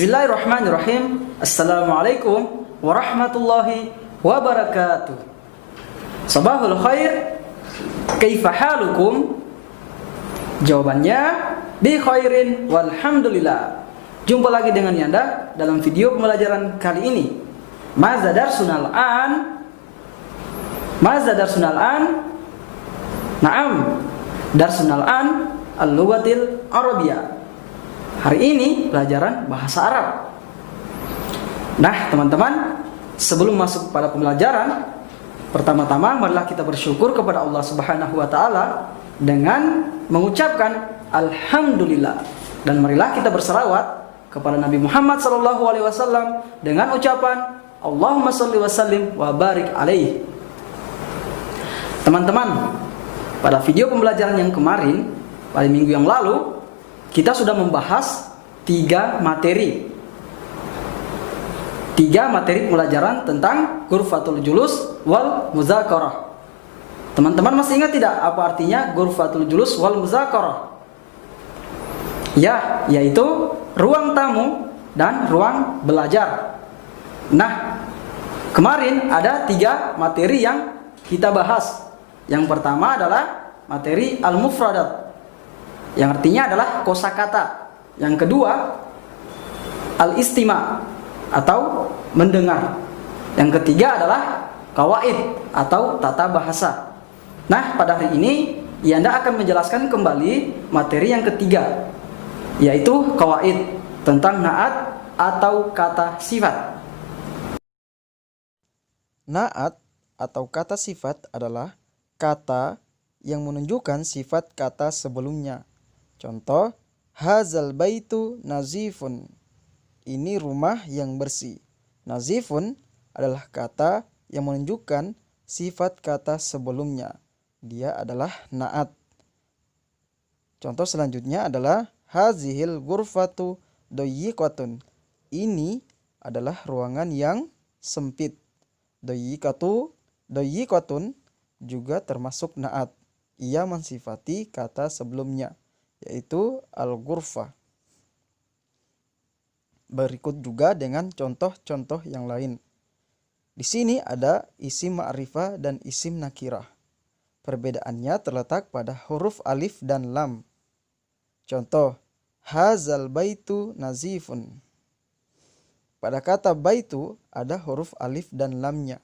Bismillahirrahmanirrahim. Assalamualaikum warahmatullahi wabarakatuh. Sabahul khair. Kaifa halukum? Jawabannya bi khairin walhamdulillah. Jumpa lagi dengan Yanda dalam video pembelajaran kali ini. Maza darsunal an? Maza darsunal an? Naam, darsunal an al-lughatil arabiyah. Hari ini pelajaran bahasa Arab. Nah, teman-teman, sebelum masuk pada pembelajaran, pertama-tama marilah kita bersyukur kepada Allah Subhanahu wa taala dengan mengucapkan alhamdulillah, dan marilah kita berselawat kepada Nabi Muhammad SAW dengan ucapan Allahumma shalli wa sallim wa barik alaihi. Teman-teman, pada video pembelajaran yang kemarin, pada minggu yang lalu, kita sudah membahas tiga materi pembelajaran tentang ghurfatul julus wal muzakarah. Teman-teman masih ingat tidak apa artinya ghurfatul julus wal muzakarah? Ya, yaitu ruang tamu dan ruang belajar. Nah, kemarin ada tiga materi yang kita bahas. Yang pertama adalah materi al-mufradat, yang artinya adalah kosakata. Yang kedua, al-istima atau mendengar. Yang ketiga adalah kawaid atau tata bahasa. Nah, pada hari ini Yanda akan menjelaskan kembali materi yang ketiga, yaitu kawaid tentang naat atau kata sifat. Naat atau kata sifat adalah kata yang menunjukkan sifat kata sebelumnya. Contoh, hazal baitu nazifun. Ini rumah yang bersih. Nazifun adalah kata yang menunjukkan sifat kata sebelumnya. Dia adalah naat. Contoh selanjutnya adalah hazihil ghurfatu doyiqatun. Ini adalah ruangan yang sempit. Doyiqatun juga termasuk naat. Ia mensifati kata sebelumnya, yaitu al-ghurfah. Berikut juga dengan contoh-contoh yang lain. Di sini ada isim ma'rifah dan isim nakirah. Perbedaannya terletak pada huruf alif dan lam. Contoh, hazal baitu nazifun. Pada kata baitu ada huruf alif dan lamnya.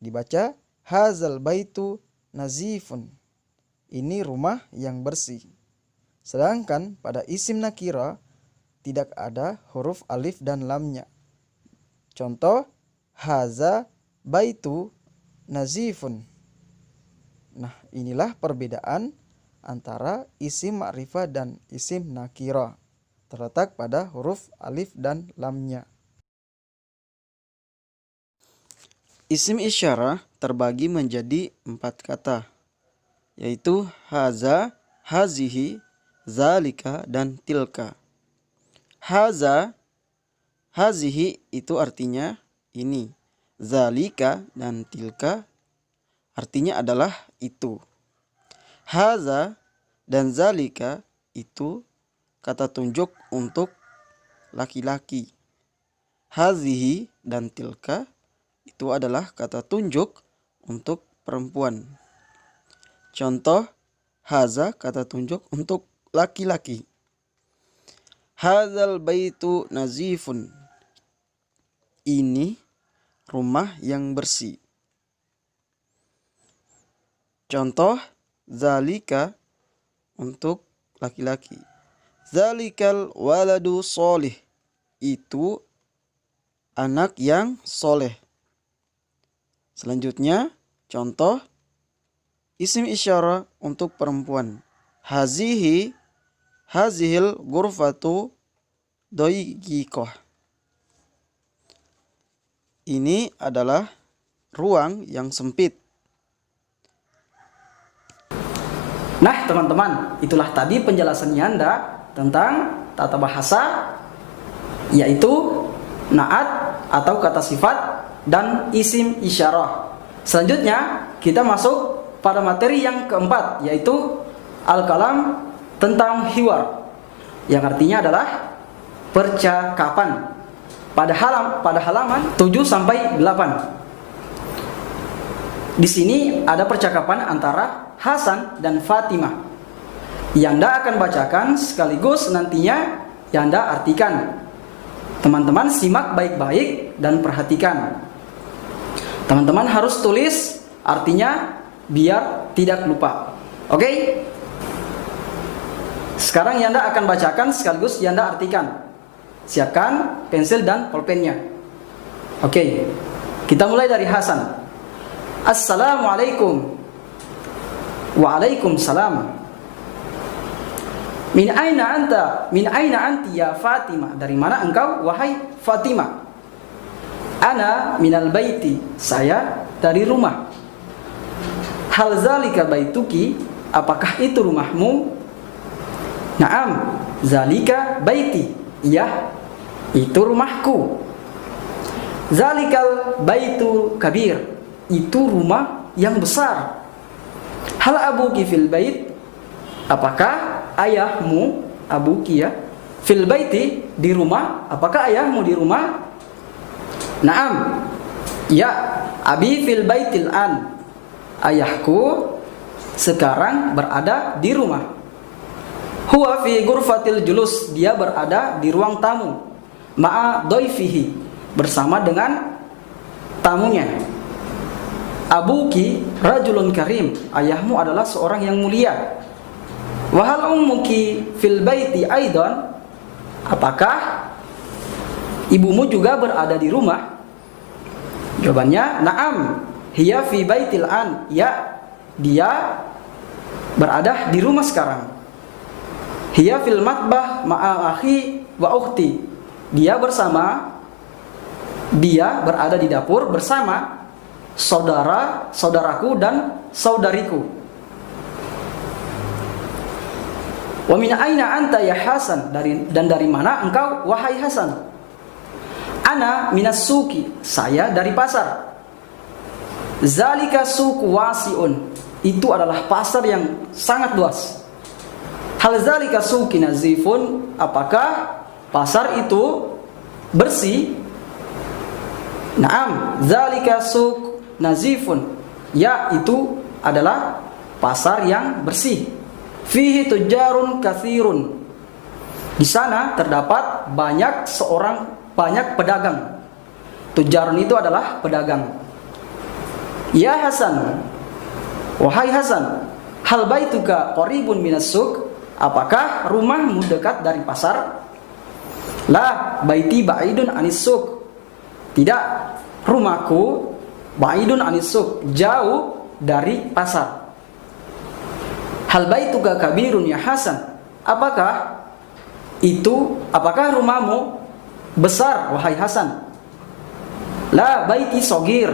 Dibaca hazal baitu nazifun. Ini rumah yang bersih. Sedangkan pada isim nakira tidak ada huruf alif dan lamnya. Contoh, haza baitu nazifun. Nah, inilah perbedaan antara isim ma'rifah dan isim nakira. Terletak pada huruf alif dan lamnya. Isim isyarah terbagi menjadi 4 kata, yaitu haza, hazihi, zalika, dan tilka. Haza, hazihi itu artinya ini. Zalika dan tilka artinya adalah itu. Haza dan zalika itu kata tunjuk untuk laki-laki. Hazihi dan tilka itu adalah kata tunjuk untuk perempuan. Contoh, haza kata tunjuk untuk laki-laki. Hazal baitu nazifun. Ini rumah yang bersih. Contoh, zalika untuk laki-laki. Zalikal waladu solih. Itu anak yang soleh. Selanjutnya, contoh isim isyarah untuk perempuan. Hazihi, hazihil ghurfatu doyiqah. Ini adalah ruang yang sempit. Nah, teman-teman, itulah tadi penjelasan Yanda tentang tata bahasa, yaitu naat atau kata sifat dan isim isyarah. Selanjutnya kita masuk pada materi yang keempat, yaitu al-kalam tentang hiwar, yang artinya adalah percakapan pada halaman 7 sampai 8. Di sini ada percakapan antara Hasan dan Fatimah. Yanda akan bacakan sekaligus nantinya Yanda artikan. Teman-teman simak baik-baik dan perhatikan. Teman-teman harus tulis artinya biar tidak lupa. Oke? Sekarang Yanda akan bacakan sekaligus Yanda artikan. Siapkan pensil dan pulpennya. Oke. Kita mulai dari Hasan. Assalamualaikum. Waalaikumsalam. Min aina anta? Min aina anti ya Fatimah? Dari mana engkau wahai Fatimah? Ana minal baiti. Saya dari rumah. Hal zalika baituki? Apakah itu rumahmu? Naam, zalika baiti. Iya, itu rumahku. Zalikal baitu kabir. Itu rumah yang besar. Hal abuki fil bait? Apakah ayahmu, abuki ya, fil baiti, di rumah? Apakah ayahmu di rumah? Naam. Ya, abi fil baitil an. Ayahku sekarang berada di rumah. Huwa fi ghurfatil julus. Dia berada di ruang tamu. Ma'a doifihi. Bersama dengan tamunya. Abuki rajulun karim. Ayahmu adalah seorang yang mulia. Wahal ummuki fil baiti aidan? Apakah ibumu juga berada di rumah? Jawabannya na'am. Hiya fi baitil an. Ya, dia berada di rumah sekarang. Hiya fil matbah ma'a akhi wa ukhti. Dia berada di dapur bersama saudaraku dan saudariku. Wa min aina anta ya Hasan? Dari mana engkau wahai Hasan? Ana minas suki. Saya dari pasar. Zalika suku wasiun. Itu adalah pasar yang sangat luas. Hal zalika suki nazifun? Apakah pasar itu bersih? Naam, zalika suk nazifun. Ya, itu adalah pasar yang bersih. Fihi tujarun kathirun. Di sana terdapat banyak pedagang. Tujarun itu adalah pedagang. Ya Hasan, wahai Hasan, hal baituka qaribun minas suq? Apakah rumahmu dekat dari pasar? La, baiti ba'idun anis suq. Tidak, rumahku ba'idun anis suq, jauh dari pasar. Hal baituka kabirun ya Hasan? Apakah rumahmu besar wahai Hasan? La, baiti sogir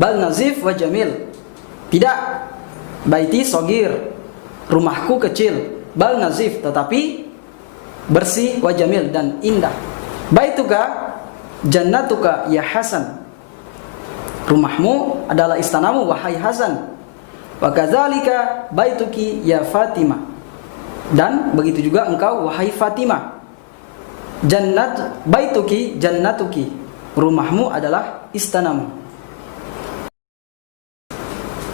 bal nazif wa jamil. Tidak, baiti sogir, rumahku kecil, bal nazif, tetapi bersih, wa jamil, dan indah. Baituka jannatuka ya Hasan? Rumahmu adalah istanamu wahai Hasan. Wa kadzalika baituki ya Fatimah. Dan begitu juga engkau wahai Fatimah. Baituki jannatuki. Rumahmu adalah istanamu.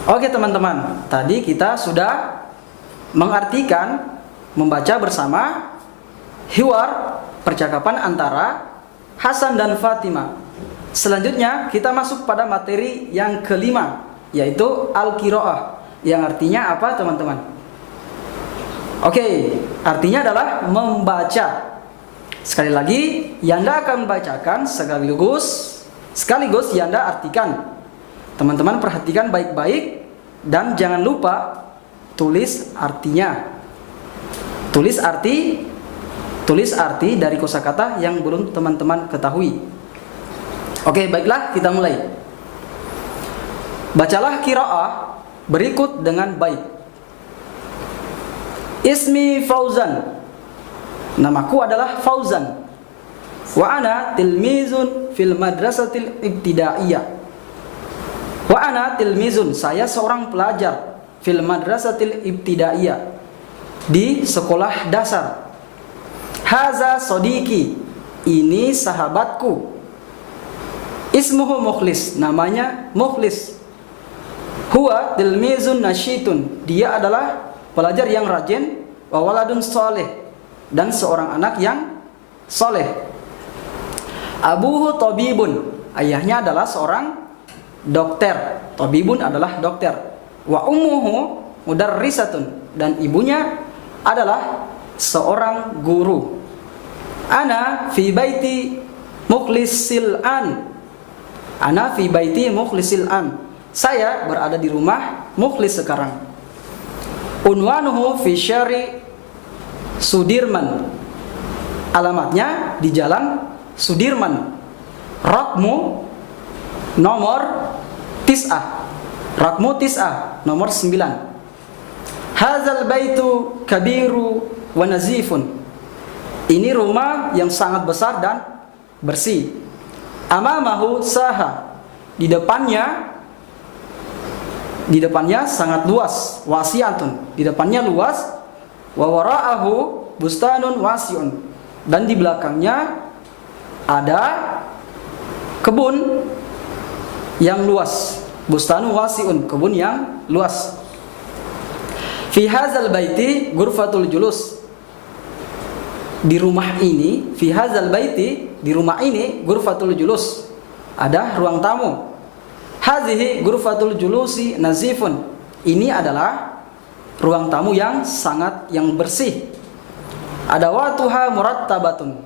Oke teman-teman, tadi kita sudah mengartikan, membaca bersama hiwar, percakapan antara Hasan dan Fatimah. Selanjutnya kita masuk pada materi yang kelima, yaitu al-qiraah, yang artinya apa teman-teman? Oke, artinya adalah membaca. Sekali lagi, Yanda akan membacakan sekaligus Yanda artikan. Teman-teman perhatikan baik-baik dan jangan lupa tulis artinya. Tulis arti dari kosakata yang belum teman-teman ketahui. Oke, baiklah, kita mulai. Bacalah qiraah berikut dengan baik. Ismi Fauzan. Namaku adalah Fauzan. Wa ana tilmizun fil madrasatil ibtidaiyah. Wa ana tilmizun, saya seorang pelajar, fil madrasatil ibtidaiyah, di sekolah dasar. Haza sodiki, ini sahabatku. Ismuhu Mukhlis, namanya Mukhlis. Huwa tilmizun nasyitun, dia adalah pelajar yang rajin. Wa waladun soleh, dan seorang anak yang soleh. Abuhu tabibun, ayahnya adalah seorang dokter. Tabibun adalah dokter. Wa ummuhu mudarrisatun, dan ibunya adalah seorang guru. Ana fi baiti mukhlisil an. Ana fi baiti mukhlisil an. Saya berada di rumah Mukhlis sekarang. Unwanuhu fi syari Sudirman. Alamatnya di jalan Sudirman. Rakmu nomor tis'ah. Rakmu tis'ah, nomor 9. Hazal baitu kabiru wa nazifun. Ini rumah yang sangat besar dan bersih. Amamahu saha. Di depannya sangat luas. Wasiatun, di depannya luas. Wa wara'ahu bustanun wasiun, dan di belakangnya ada kebun yang luas. Bustanu wasiun, kebun yang luas. Fi hadzal baiti ghurfatul julus. Di rumah ini, fi hadzal baiti, di rumah ini ghurfatul julus, ada ruang tamu. Hazihi ghurfatul julusi nazifun. Ini adalah ruang tamu yang bersih. Adawatuha murattabatun.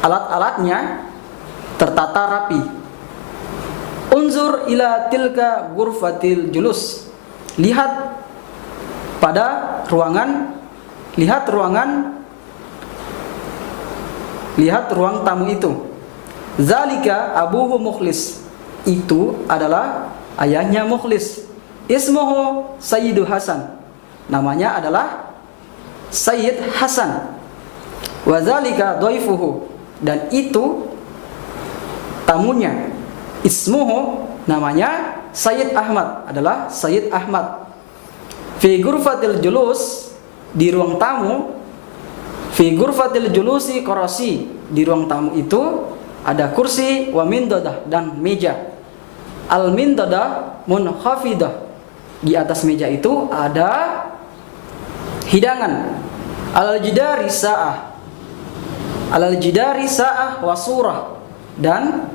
Alat-alatnya tertata rapi. Unzur ila tilka ghurfatil julus. Lihat ruang tamu itu. Zalika abuhu Mukhlis. Itu adalah ayahnya Mukhlis. Ismuhu Sayyidu Hasan. Namanya adalah Sayyid Hasan. Wa zalika dhaifuhu. Dan itu tamunya. Ismuhu, namanya Sayyid Ahmad, adalah Sayyid Ahmad. Fi ghurfatil julus, di ruang tamu. Fi ghurfatil julusi kursi, di ruang tamu itu ada kursi, wa mindadah, dan meja. Al mindadah munhafidah, di atas meja itu ada hidangan. Al jidari sa'ah, al jidari sa'ah wa surah, dan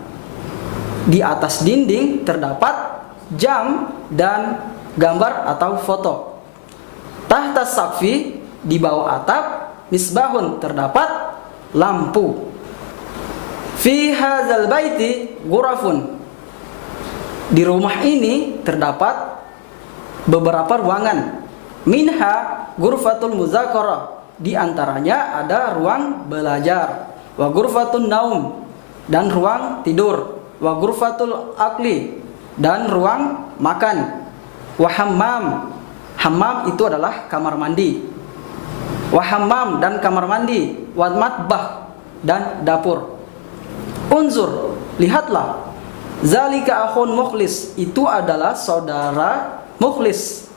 di atas dinding terdapat jam dan gambar atau foto. Tahta saqfi, di bawah atap, misbahun, terdapat lampu. Fi hadzal baiti ghurafun. Di rumah ini terdapat beberapa ruangan. Minha ghurfatul muzakarah. Di antaranya ada ruang belajar. Wa ghurfatun naum, dan ruang tidur. Wa ghurfatul akli, dan ruang makan. Wa hammam. Hammam itu adalah kamar mandi. Wa hammam, dan kamar mandi. Wa matbah, dan dapur. Unzur, lihatlah. Zalika akhun Mukhlis, itu adalah saudara Mukhlis.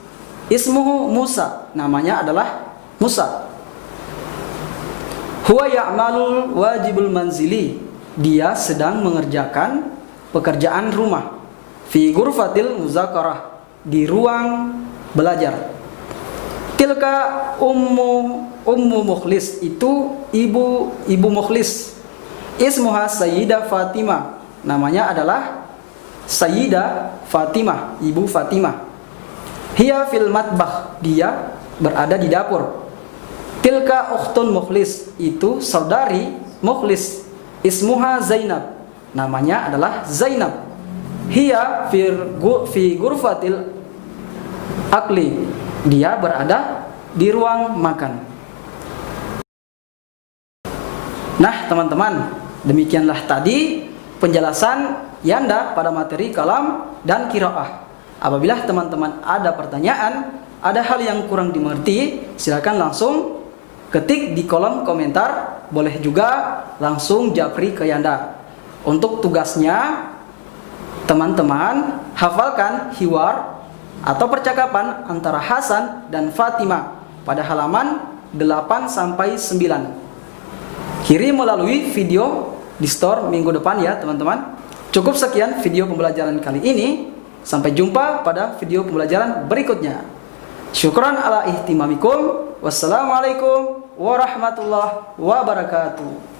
Ismuhu Musa, namanya adalah Musa. Huwa ya'malul wajibul manzili, dia sedang mengerjakan pekerjaan rumah. Fi ghurfatil muzakarah, di ruang belajar. Tilka ummu Mukhlis, itu ibu Mukhlis. Ismuha Sayyidah Fatimah, namanya adalah Sayyidah Fatimah, ibu Fatimah. Hiya fil matbah, dia berada di dapur. Tilka ukhtun Mukhlis, itu saudari Mukhlis. Ismuha Zainab, namanya adalah Zainab. Hiya fi ghurfatil akli, dia berada di ruang makan. Nah teman-teman, demikianlah tadi penjelasan Yanda pada materi kalam dan qiraah. Apabila teman-teman ada pertanyaan, ada hal yang kurang dimengerti, silakan langsung ketik di kolom komentar. Boleh juga langsung japri ke Yanda. Untuk tugasnya, teman-teman hafalkan hiwar atau percakapan antara Hasan dan Fatimah pada halaman 8-9. kirim melalui video di store minggu depan ya teman-teman. Cukup sekian video pembelajaran kali ini. Sampai jumpa pada video pembelajaran berikutnya. Syukran ala ihtimamikum. Wassalamualaikum warahmatullahi wabarakatuh.